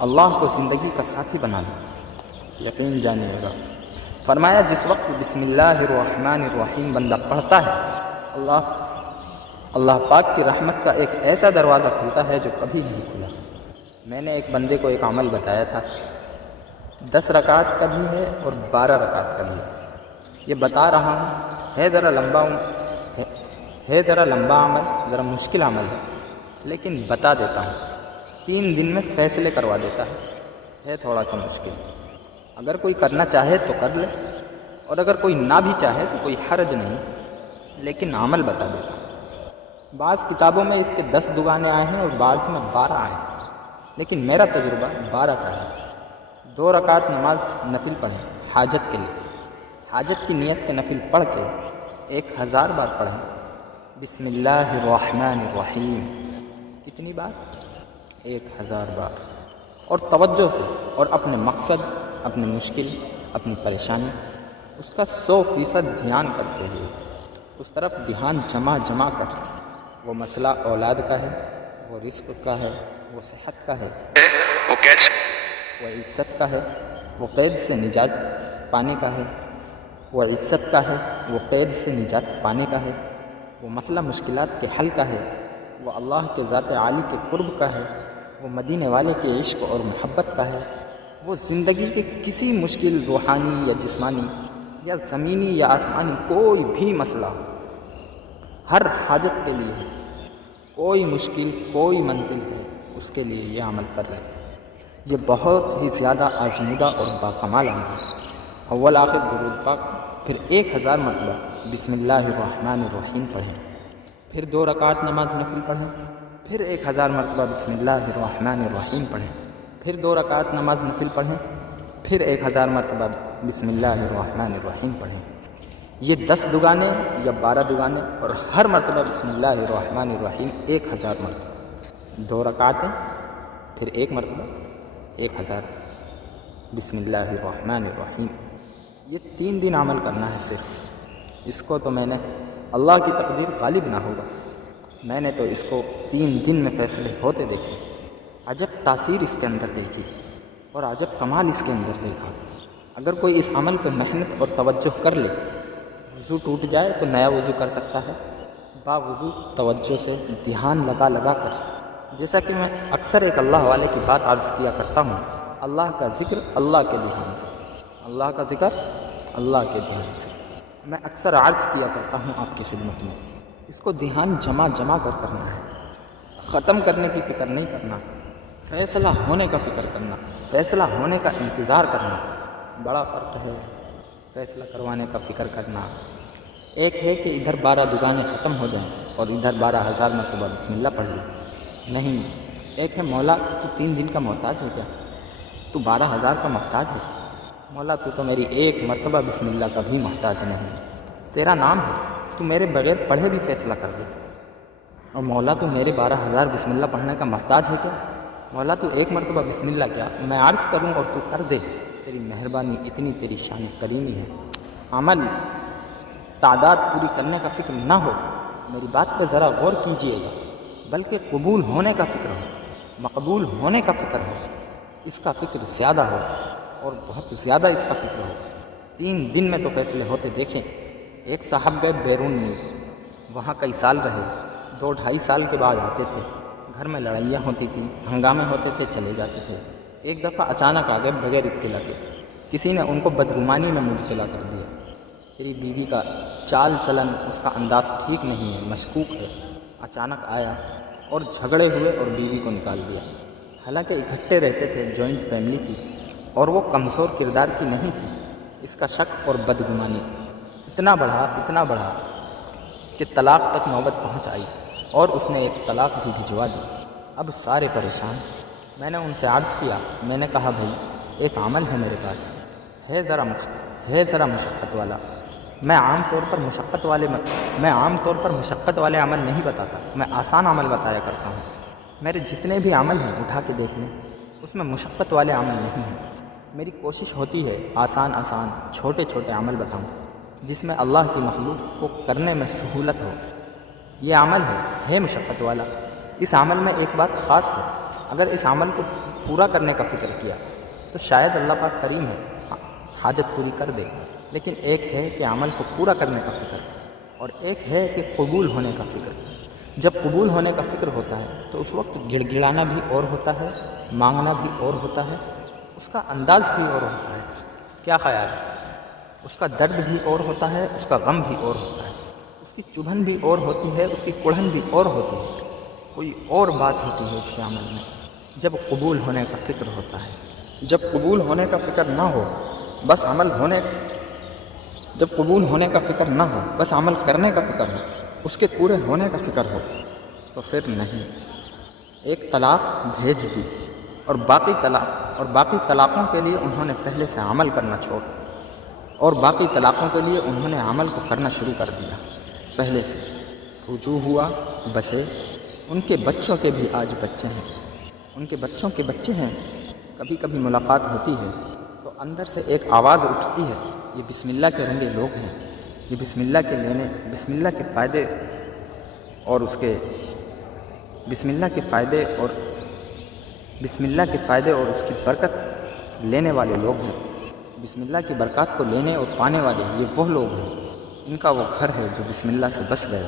اللہ کو زندگی کا ساتھی بنا لو، یقین جانیے گا۔ فرمایا جس وقت بسم اللہ الرحمن الرحیم بندہ پڑھتا ہے، اللہ پاک کی رحمت کا ایک ایسا دروازہ کھلتا ہے جو کبھی نہیں کھلا۔ میں نے ایک بندے کو ایک عمل بتایا تھا، 10 رکعت کا بھی ہے اور 12 رکعت کا بھی ہے۔ یہ بتا رہا ہوں، ہے ذرا لمبا عمل، ذرا مشکل عمل ہے، لیکن بتا دیتا ہوں 3 دن میں فیصلے کروا دیتا ہے تھوڑا سا مشکل۔ اگر کوئی کرنا چاہے تو کر لے، اور اگر کوئی نہ بھی چاہے تو کوئی حرج نہیں، لیکن عمل بتا دیتا ہوں۔ بعض کتابوں میں اس کے 10 دگانے آئے ہیں اور بعض میں 12 آئے ہیں، لیکن میرا تجربہ 12 کا ہے۔ 2 رکعت نماز نفل پڑھیں حاجت کے لیے، حاجت کی نیت کے نفل پڑھ کے 1000 بار پڑھیں بسم اللہ الرحمن الرحیم۔ کتنی بار؟ 1000 بار، اور توجہ سے، اور اپنے مقصد، اپنی مشکل، اپنی پریشانی، اس کا 100% دھیان کرتے ہوئے، اس طرف دھیان جمع کر۔ وہ مسئلہ اولاد کا ہے، وہ رزق کا ہے، وہ صحت کا ہے، وہ عزت کا ہے، وہ قید سے نجات پانے کا ہے، وہ عزت کا ہے، وہ قید سے نجات پانے کا ہے، وہ مسئلہ مشکلات کے حل کا ہے، وہ اللہ کے ذات عالی کے قرب کا ہے، وہ مدینے والے کے عشق اور محبت کا ہے، وہ زندگی کے کسی مشکل روحانی یا جسمانی یا زمینی یا آسمانی کوئی بھی مسئلہ ہو، ہر حاجت کے لیے ہے، کوئی مشکل، کوئی منزل ہے، اس کے لیے یہ عمل کر لیں۔ یہ بہت ہی زیادہ آزمودہ اور باکمال عمل ہے۔ اول آخر درود پاک، پھر 1000 مرتبہ بسم اللہ الرحمن الرحیم پڑھیں، پھر 2 رکعت نماز نفل پڑھیں، پھر 1000 مرتبہ بسم اللہ الرحمن الرحیم پڑھیں، پھر 2 رکعت نماز نفل پڑھیں، پھر 1000 مرتبہ بسم اللہ الرحمن الرحیم پڑھیں۔ یہ 10 دگانے یا 12 دگانے، اور ہر مرتبہ بسم اللہ الرحمن الرحیم 1000 مرتبہ، 2 رکعتیں، پھر 1 مرتبہ 1000 بسم اللہ الرحمن الرحیم۔ یہ 3 دن عمل کرنا ہے صرف۔ اس کو تو میں نے، اللہ کی تقدیر غالب نہ ہو، بس میں نے تو اس کو 3 دن میں فیصلے ہوتے دیکھے۔ عجب تاثیر اس کے اندر دیکھی، اور عجب کمال اس کے اندر دیکھا۔ اگر کوئی اس عمل پہ محنت اور توجہ کر لے، وضو ٹوٹ جائے تو نیا وضو کر سکتا ہے، باوضو توجہ سے دھیان لگا کر۔ جیسا کہ میں اکثر ایک اللہ والے کی بات عرض کیا کرتا ہوں، اللہ کا ذکر اللہ کے دھیان سے، اللہ کا ذکر اللہ کے دھیان سے۔ میں اکثر عرض کیا کرتا ہوں آپ کی خدمت میں، اس کو دھیان جمع کر کرنا ہے، ختم کرنے کی فکر نہیں کرنا، فیصلہ ہونے کا فکر کرنا، فیصلہ ہونے کا انتظار کرنا۔ بڑا فرق ہے فیصلہ کروانے کا فکر کرنا۔ ایک ہے کہ ادھر 12 دگانے ختم ہو جائیں اور ادھر 12000 مرتبہ بسم اللہ پڑھ لیں، نہیں۔ ایک ہے مولا تو 3 دن کا محتاج ہے کیا؟ تو 12000 کا محتاج ہے؟ مولا تو میری 1 مرتبہ بسم اللہ کا بھی محتاج نہیں، تیرا نام ہے، تو میرے بغیر پڑھے بھی فیصلہ کر دے۔ اور مولا تو میرے 12000 بسم اللہ پڑھنے کا محتاج ہے کیا؟ مولا تو 1 مرتبہ بسم اللہ کیا میں عرض کروں اور تو کر دے، تیری مہربانی اتنی، تیری شان کریمی ہے۔ عمل تعداد پوری کرنے کا فکر نہ ہو، میری بات پہ ذرا غور کیجئے گا، بلکہ قبول ہونے کا فکر ہو، مقبول ہونے کا فکر ہو، اس کا فکر زیادہ ہو، اور بہت زیادہ اس کا فکر ہو۔ 3 دن میں تو فیصلے ہوتے دیکھیں۔ ایک صاحب گئے بیرون ملک، وہاں کئی سال رہے، 2-2.5 سال کے بعد آتے تھے، گھر میں لڑائیاں ہوتی تھیں، ہنگامے ہوتے تھے، چلے جاتے تھے۔ ایک دفعہ اچانک آ گئے بغیر اطلاع کے، کسی نے ان کو بدگمانی میں مبتلا کر دیا، تیری بیوی کا چال چلن، اس کا انداز ٹھیک نہیں ہے، مشکوک ہے۔ اچانک آیا اور جھگڑے ہوئے اور بیوی کو نکال دیا۔ حالانکہ اکٹھے رہتے تھے، جوائنٹ فیملی تھی، اور وہ کمزور کردار کی نہیں تھی۔ اس کا شک اور بدگمانی اتنا بڑھا کہ طلاق تک نوبت پہنچ آئی، اور اس نے ایک طلاق بھی بھجوا دی۔ اب سارے پریشان۔ میں نے ان سے عرض کیا، میں نے کہا بھائی ایک عمل ہے میرے پاس، ہے ذرا مشقت والا۔ میں عام طور پر مشقت والے عمل نہیں بتاتا، میں آسان عمل بتایا کرتا ہوں۔ میرے جتنے بھی عمل ہیں اٹھا کے دیکھ لیں، اس میں مشقت والے عمل نہیں ہیں۔ میری کوشش ہوتی ہے آسان چھوٹے عمل بتاؤں، جس میں اللہ کی مخلوق کو کرنے میں سہولت ہو۔ یہ عمل ہے مشقت والا۔ اس عمل میں ایک بات خاص ہے، اگر اس عمل کو پورا کرنے کا فکر کیا تو شاید اللہ پاک کریم ہے، حاجت پوری کر دے۔ لیکن ایک ہے کہ عمل کو پورا کرنے کا فکر، اور ایک ہے کہ قبول ہونے کا فکر۔ جب قبول ہونے کا فکر ہوتا ہے تو اس وقت گڑ گڑانا بھی اور ہوتا ہے، مانگنا بھی اور ہوتا ہے، اس کا انداز بھی اور ہوتا ہے۔ کیا خیال ہے؟ اس کا درد بھی اور ہوتا ہے، اس کا غم بھی اور ہوتا ہے، اس کی چبھن بھی اور ہوتی ہے، اس کی کڑھن بھی اور ہوتی ہے، کوئی اور بات ہوتی ہے اس کے عمل میں۔ جب قبول ہونے کا فکر ہوتا ہے، جب قبول ہونے کا فکر نہ ہو بس جب قبول ہونے کا فکر نہ ہو بس عمل کرنے کا فکر ہو، اس کے پورے ہونے کا فکر ہو، تو پھر نہیں۔ ایک طلاق بھیج دی اور باقی طلاقوں کے لیے انہوں نے پہلے سے عمل کرنا چھوڑ، اور باقی طلاقوں کے لیے انہوں نے عمل کو کرنا شروع کر دیا پہلے سے۔ رجوع ہوا، بسے، ان کے بچوں کے بھی آج بچے ہیں، ان کے بچوں کے بچے ہیں۔ کبھی کبھی ملاقات ہوتی ہے تو اندر سے ایک آواز اٹھتی ہے، یہ بسم اللہ کے رنگے لوگ ہیں، یہ بسم اللہ کے فائدے اور اس کی برکت لینے والے لوگ ہیں۔ بسم اللہ کی برکات کو لینے اور پانے والے یہ وہ لوگ ہیں، ان کا وہ گھر ہے جو بسم اللہ سے بس گئے۔